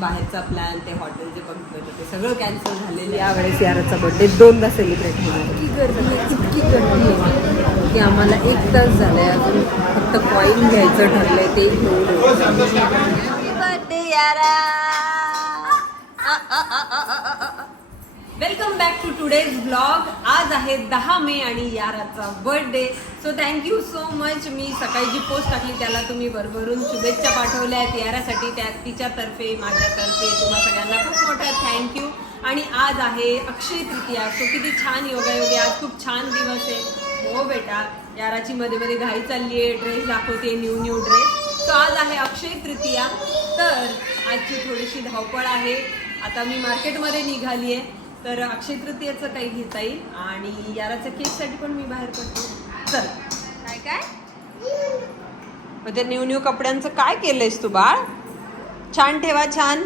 बाहेरचा प्लॅन ते हॉटेल जे बघितलं होतं ते सगळं कॅन्सल झालेलं आहे. यावेळेस याराचा बर्थडे दोनदा सेलिब्रेट होणार इतकी गर्दी आहे, इतकी गर्दी आहे. की आम्हाला एक तास झालाय अजून फक्त कॉईन घ्यायचं ठरलंय ते घेऊन birthday Yara. Welcome back to today's blog आज आहे दहा मे आणि याराचा birthday so thank you so much सकाळी जी पोस्ट टाकली त्याला तुम्ही भरभरून शुभेच्छा पाठवल्या आहेत यारासाठी त्या तिच्यातर्फे माझ्यातर्फे. तुम्हा सगळ्यांना खूप मोठं थँक्यू आणि आज आहे अक्षय तृतीया. सो किती छान योगायोगी आज खूप छान दिवस आहे. हो बेटा याराची मध्ये मध्ये घाई चालली आहे ड्रेस दाखवते न्यू न्यू ड्रेस सो आज आहे अक्षय तृतीया. तर आजची थोडीशी धावपळ आहे. आता मी मार्केटमध्ये निघाली आहे तर अक्षय तृतीयाचं काही घेता येईल आणि याराच्या केकसाठी पण मी बाहेर पडतो. चल. काय काय? मग त्या न्यू न्यू कपड्यांचं काय केलंयस तू बाळ? छान ठेवा छान.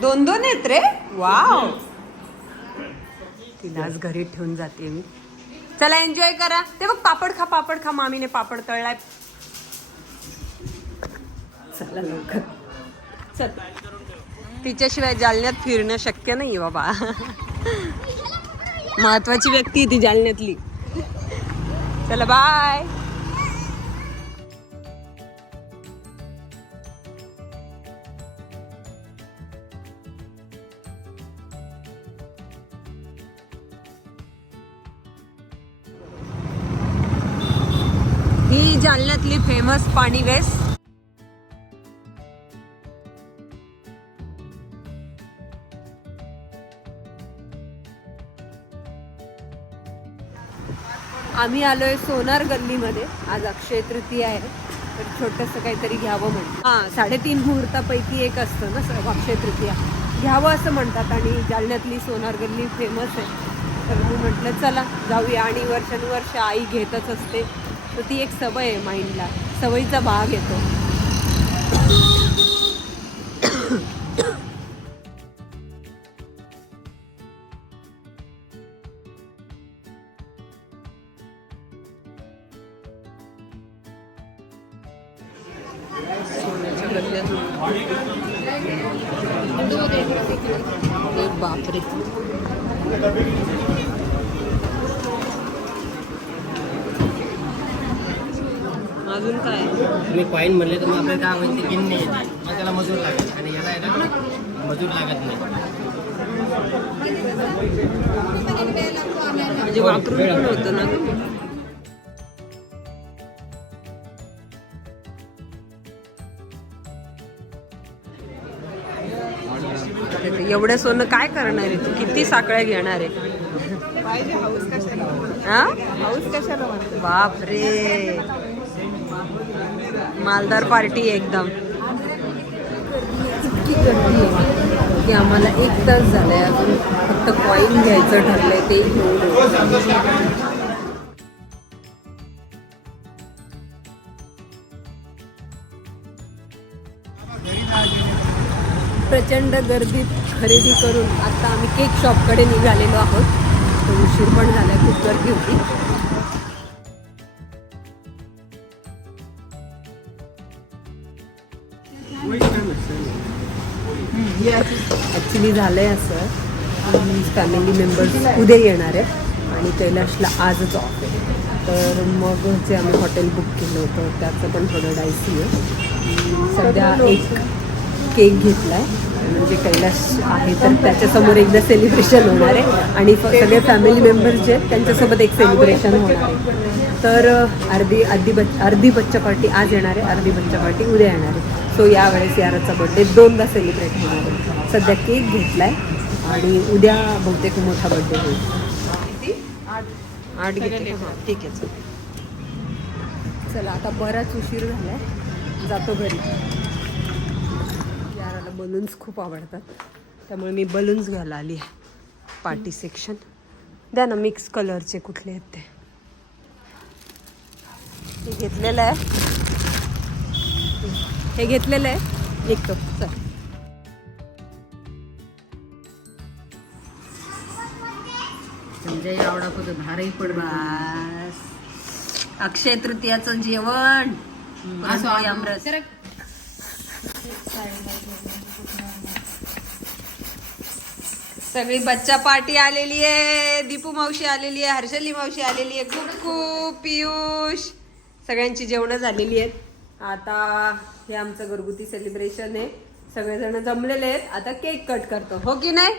दोन दोन आहेत रे. वाव. तिला आज घरी ठेवून जाते मी. चला एन्जॉय करा. ते बघ पापड खा पापड खा. मामीने पापड तळलाय. चला लवकर. चल. तिच्याशिवाय जालन्यात फिरणं शक्य नाही बाबा. महत्वाची व्यक्ती ती जालन्यातली. चला बाय ही जालन्यातली फेमस पाणी वेस आम्ही आलोय सोनार गल्लीमध्ये. आज अक्षय तृतीय आहे. तर छोटंसं काहीतरी घ्यावं म्हणतात. हां साडेतीन मुहूर्तापैकी एक असतं ना अक्षय तृतीया. घ्यावं असं म्हणतात आणि जालन्यातली सोनार गल्ली फेमस आहे. तर मी म्हटलं चला जाऊया. आणि वर्षानुवर्ष आई घेतच असते. तर ती एक सवय आहे माइंडला. सवयीचा भाग येतो. सोन्याच्या गल्ल्यातून ए बापरे. अजून काय? तुम्ही कॉईन म्हणले तर मग आपल्याला काय होईल ते घेऊन नाही? येते मग त्याला मजूर लागेल. आणि याला आहे ना मजूर लागत नाही. म्हणजे वापरून पण होतं ना. एवढं सोनं काय करणार आहे तू? किती साखळ्या घेणार आहे? हा? बापरे. मालदार पार्टी एकदम. इतकी गर्दी आहे. की आम्हाला एक तास झालाय अजून. फक्त कॉईन घ्यायचं ठरलंय ते घेऊन प्रचंड गर्दीत खरेदी करून आता आम्ही केक शॉपकडे निघालेलो आहोत. तर उशीर पण झाला खूप गर्दी होती. ॲक्च्युली झालं आहे असं. फॅमिली मेंबर्स उद्या येणार आहेत आणि कैलाशला आजच ऑफ आहे. तर मग जे आम्ही हॉटेल बुक केलं होतं त्याचं पण थोडं डायसी आहे. सध्या एक केक घेतला आहे म्हणजे कैलाश आहे तर त्याच्यासमोर एकदा सेलिब्रेशन होणार आहे. आणि सगळे फॅमिली मेंबर्स जे आहेत त्यांच्यासोबत एक सेलिब्रेशन होणार आहे. तर अर्धी अर्धी बच अर्धी बच्चा पार्टी आज येणार आहे अर्धी बच्चा पार्टी उद्या येणार आहे. सो यावेळेस याराचा बड्डे दोनदा सेलिब्रेट होणार आहे. सध्या केक घेतला आहे आणि उद्या बहुतेक मोठा बड्डे होईल. आठ. घेते. हां ठीक आहे चल. चला आता बराच उशीर झाला आहे जातो घरी. बलून्स खूप आवडतात. त्यामुळे मी बलून्स घ्यायला आली आहे. पार्टी सेक्शन द्या ना मिक्स कलरचे कुठले आहेत ते. हे घेतलेलं आहे. हे घेतलेलं आहे. निघतो चल. संजय आवडा कुठं धारही पड बस. अक्षय तृतीयाचं जेवण. आमरस सगळी बच्चा पार्टी आलेली आहे दीपू मावशी आलेली आहे हर्षली मावशी आलेली आहे. कुक्कू पियुष. सगळ्यांची जेवणं झालेली आहेत. आता हे आमचं घरगुती सेलिब्रेशन आहे. सगळेजण जमलेले आहेत. आता केक कट करतो. हो की नाही?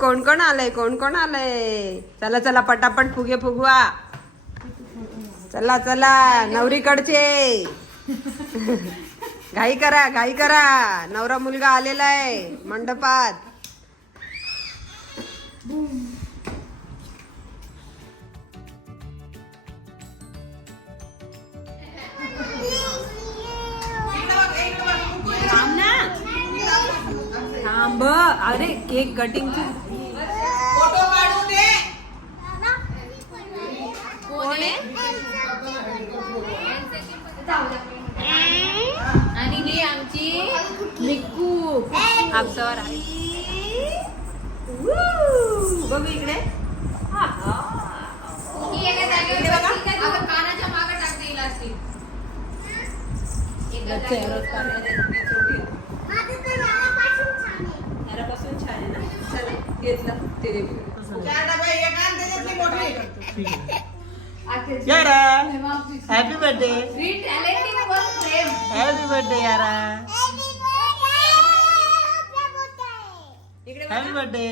कोण कोण आलंय? कोण कोण आलंय? चला चला पटापट फुगे फुगवा. चला चला नवरीकडचे. घाई करा घाई करा. नवरा मुलगा आलेला आहे मंडपात. थांब अरे केक कटिंगची कोण आहे आणि ही आमची मिक्कू आपसावर आहे! बघू इकडे. हा, हा. ही कानाच्या मागे टाकते हिला अशी. एका जागेवर यारापासून छान आहे. ना. चला घेतलं ते. Yara happy birthday Three talented one frame. Happy birthday Yara. इकडे हॅपी बर्थडे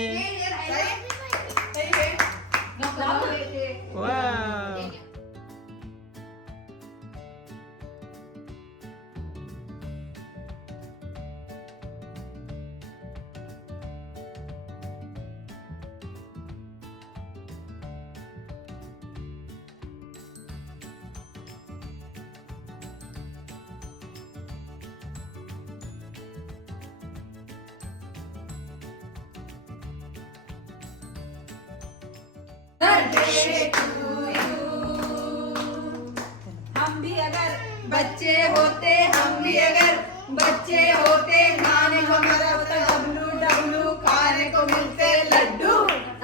हम भी अगर बच्चे होते हम भी अगर बच्चे होते खाने को मिला तो डब्लू डब्लू खाने को मिलते लड्डू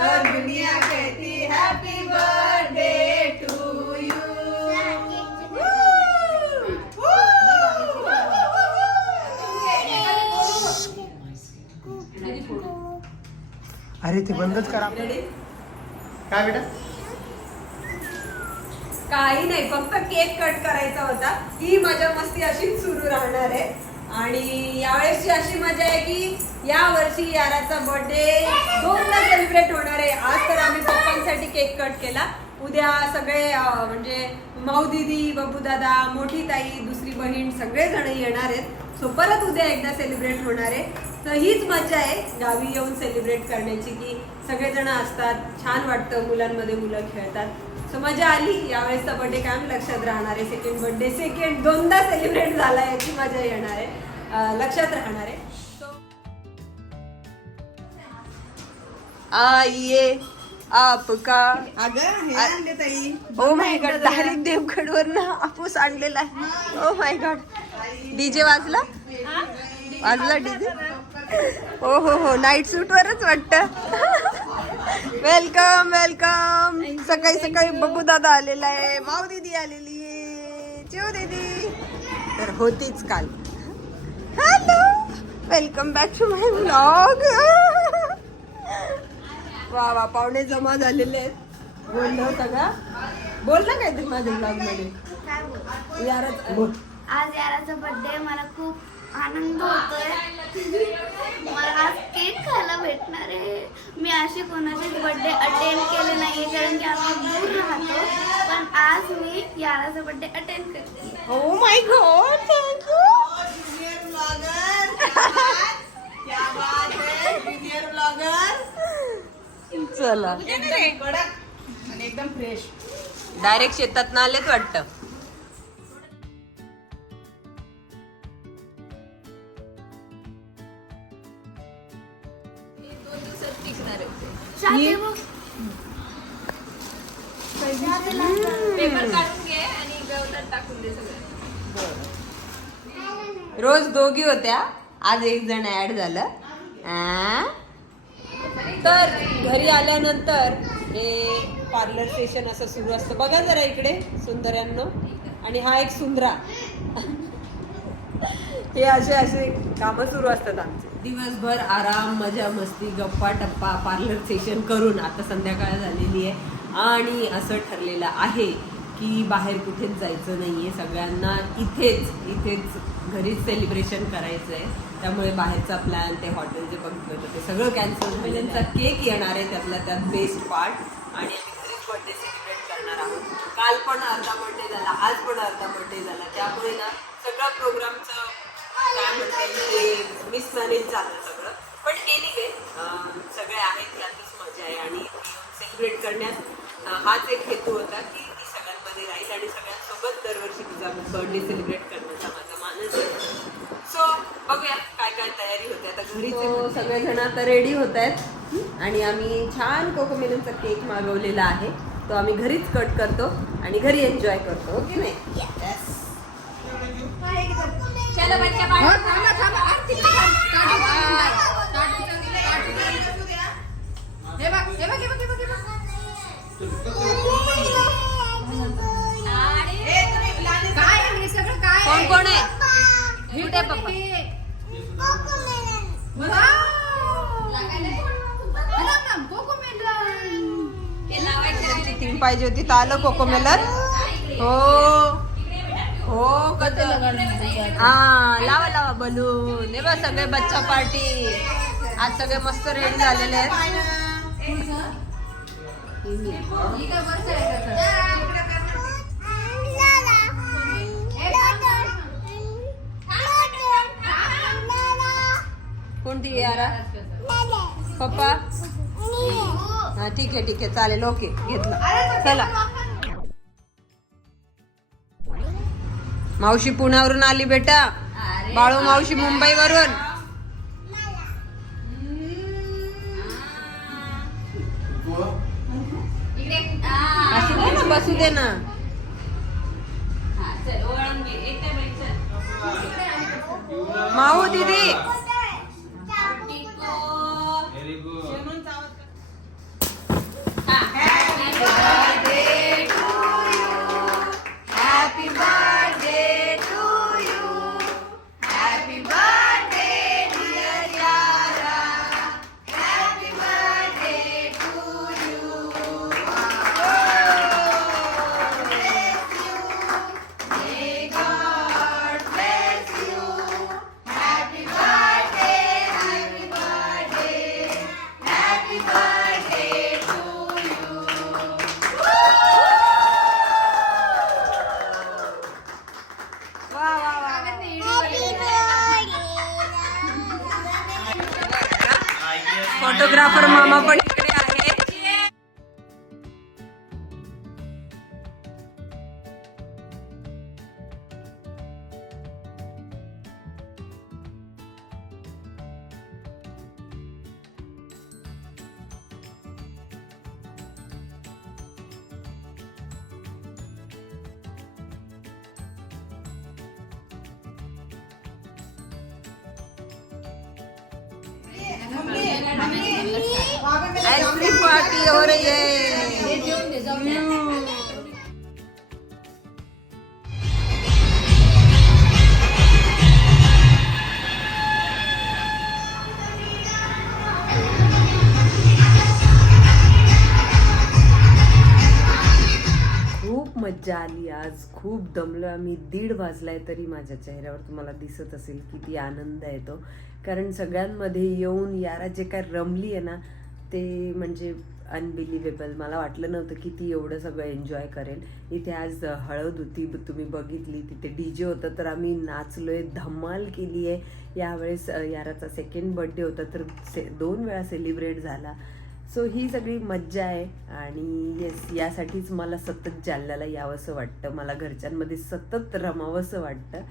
और दुनिया कहती हैप्पी बर्थडे टू यू अरे ते बंदच करा. काय बेटा? काही नाही फक्त केक कट करायचा होता. ही मजा मस्ती अशीच सुरू राहणार आहे. आणि यावेळेसची अशी मजा आहे की या वर्षी याराचा बर्थडे दोनदा सेलिब्रेट होणार आहे. आज तर आम्ही पप्पांसाठी केक कट केला. उद्या सगळे म्हणजे माऊ दिदी बबू दादा मोठी ताई दुसरी बहीण सगळे जण येणार आहेत. सो परत उद्या एकदा सेलिब्रेट होणार आहे. तर हीच मजा आहे गावी येऊन सेलिब्रेट करण्याची की सगळेजण असतात छान वाटतं मुलांमध्ये मुलं खेळतात. सो मजा आली. यावेळेसचा बर्थडे कायम लक्षात राहणार आहे. सेकंड बर्थडे सेकंड दोनदा सेलिब्रेट झाला याची मजा येणार आहे. लक्षात राहणार आहे. आइए आपका oh my god direct Devgad वर ना आपूस आणलेला आहे. ओ माय गॉड डीजे वाजला? वाजला डीजे? हो हो हो. नाईट सूट वरच वाटत. वेलकम वेलकम सकाळी सकाळी बबू दादा आलेला आहे. माऊ दीदी आलेली आहे. चिव दीदी. तर होतीच काल. Hello welcome back to my blog वा वा पाहुणे जमा झालेले आहेत. बोललो सगळा बोल ना काहीतरी माझ्या ब्लॉगमध्ये. यारच आज याराचा बर्थडे मला खूप आनंद होतोय. मला आज केक खायला भेटणार आहे. मी असे कोणाचेच बर्थडे अटेंड केले नाहीये कारण की आम्ही दूर राहतो. पण आज मी याराचा बर्थडे अटेंड करते. ओ माय गॉड थँक्यू चला. एकदम फ्रेश डायरेक्ट शेतात ना आलेच वाटतं. रोज दोघी होत्या. आज एक जण ऍड झालं. तर घरी आल्यानंतर हे पार्लर सेशन असं सुरू असतं. बघा जरा इकडे सुंदर्यांनो आणि हा एक सुंदरा. हे असे असे कामं सुरू असतात आमचे. दिवसभर आराम मजा मस्ती गप्पा टप्पा पार्लर सेशन करून आता संध्याकाळ झालेली आहे. आणि असं ठरलेलं आहे. की बाहेर कुठेच जायचं नाहीये. सगळ्यांना इथेच इथेच घरीच सेलिब्रेशन करायचं आहे त्यामुळे बाहेरचा प्लॅन ते हॉटेल जे बघितलं होतं ते सगळं कॅन्सल त्यांचा केक येणार आहे त्यातला त्यात बेस्ट पार्ट आणि बर्थडे सेलिब्रेट करणार आहोत. काल पण अर्धा बर्थडे झाला आज पण अर्धा बर्थडे झाला. त्यामुळे ना सगळं प्रोग्रामचं काय म्हणता मिसमॅनेज झालं सगळं. पण एनिवे सगळे आहेत त्यातच मजा आहे. आणि सेलिब्रेट करण्यात हाच एक हेतू होता की ती सगळ्यांमध्ये राहील आणि सगळ्यांसोबत दरवर्षी तिचा बर्थडे सेलिब्रेट करण्याचा माझा मानस आहे सो बघूया काय काय तयारी होते आता घरीच सगळेजण आता रेडी होत आहेत. आणि आम्ही छान कोकोमेलनचा केक मागवलेला आहे. तो आम्ही घरीच कट करतो आणि घरी एन्जॉय करतो. की नाही? चलो बच्चा हो. हे हे हे हे हे हे सगळं काय कोण आहे? कोण आहे? पप्पा? आहे? पाहिजे होती तर आलं कोकोमेलन हो. हो कस हा लावा लावा बलून. हे बघ सगळे बच्चा पार्टी. आज सगळे मस्त रेडी झालेले आहेत. आहे यार कोणती यारा पप्पा? हा ठीक आहे ठीक आहे. चालेल ओके. घेतलं. चला. मावशी पुण्यावरून आली बेटा. बाळू मावशी मुंबईवरून. बसू दे ना बसू दे ना. माऊ दीदी. फोटोग्राफर मामा पण पार्टी हो रही है। खूप मज्जा आली आज. खूप दमलो आम्ही. दीड वाजलाय तरी माझ्या चेहऱ्यावर तुम्हाला दिसत असेल किती आनंद येतो कारण सगळ्यांमध्ये येऊन यारा जे काय रमली आहे ना ते म्हणजे अनबिलिव्हेबल मला वाटलं नव्हतं की ती एवढं सगळं एन्जॉय करेल. इथे आज हळद होती तुम्ही बघितली तिथे डी जे होतं तर आम्ही नाचलोय धमाल केली आहे यावेळेस याराचा सेकंड बर्थडे होता तर से दोन वेळा सेलिब्रेट झाला. सो ही सगळी मज्जा आहे. आणि येस यासाठीच मला सतत जालन्याला यावंसं वाटतं. मला घरच्यांमध्ये सतत रमावंसं वाटतं.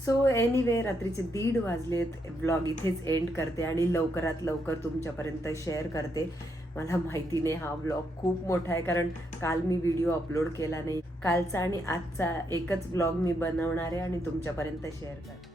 सो एनिवे रात्रीचे दीड वाजलेत. ब्लॉग इथेच एंड करते आणि लवकरात लवकर तुमच्यापर्यंत शेअर करते. मला माहिती नाही हा ब्लॉग खूप मोठा आहे कारण काल मी व्हिडिओ अपलोड केला नाही. कालचा आणि आजचा एकच ब्लॉग मी बनवणार आहे आणि तुमच्यापर्यंत शेअर करते.